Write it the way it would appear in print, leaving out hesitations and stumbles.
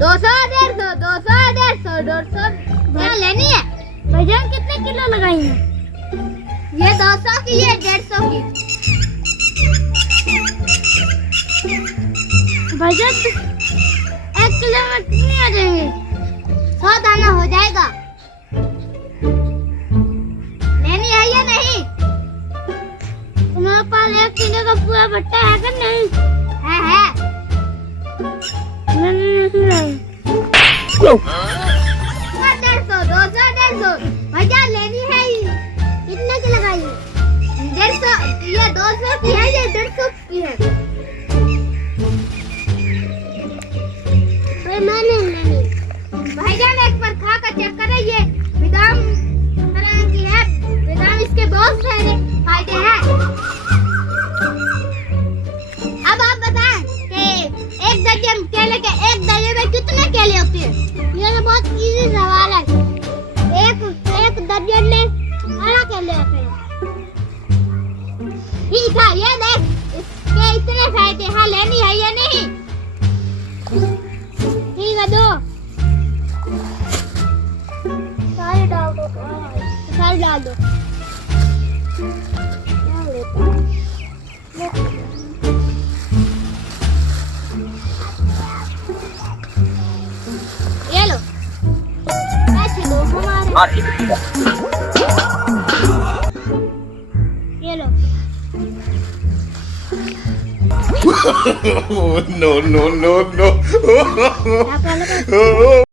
200, 150, 200, 150, 150 क्या लेनी है? भाईजान कितने किलो लगाई है? ये 200 की, ये 150 की। भाईजान 1 किलो में कितनी आ जाएंगे? 100 दाना हो जाएगा। लेनी है या नहीं? तुम्हारे पास 1 किलो का पूरा भट्टा है कि नहीं? है। नहीं 150, 200, 150 भैया लेनी है। कितने की लगाई है? 150, ये 200 की है, ये 150 की है। मैंने लेनी। भाईजान एक बार खा कर चेक करें, ये बादाम तरह की है। बादाम इसके बहुत सारे फायदे हैं। अब आप बताएं कि एक दर्जन केले के एक दर्जन में कितने केले होते हैं? ये तो बहुत इजी सवाल है। एक दर्जन में 12 केले होते हैं। ठीक है, ये देख इसके इतने फायदे हैं। लेनी है या नहीं? ठीक है, दो सारे डाल दो। सारे डाल दो। ये लो, ऐसे दो हमारे। ये लो। No, no, no, no. आप वाले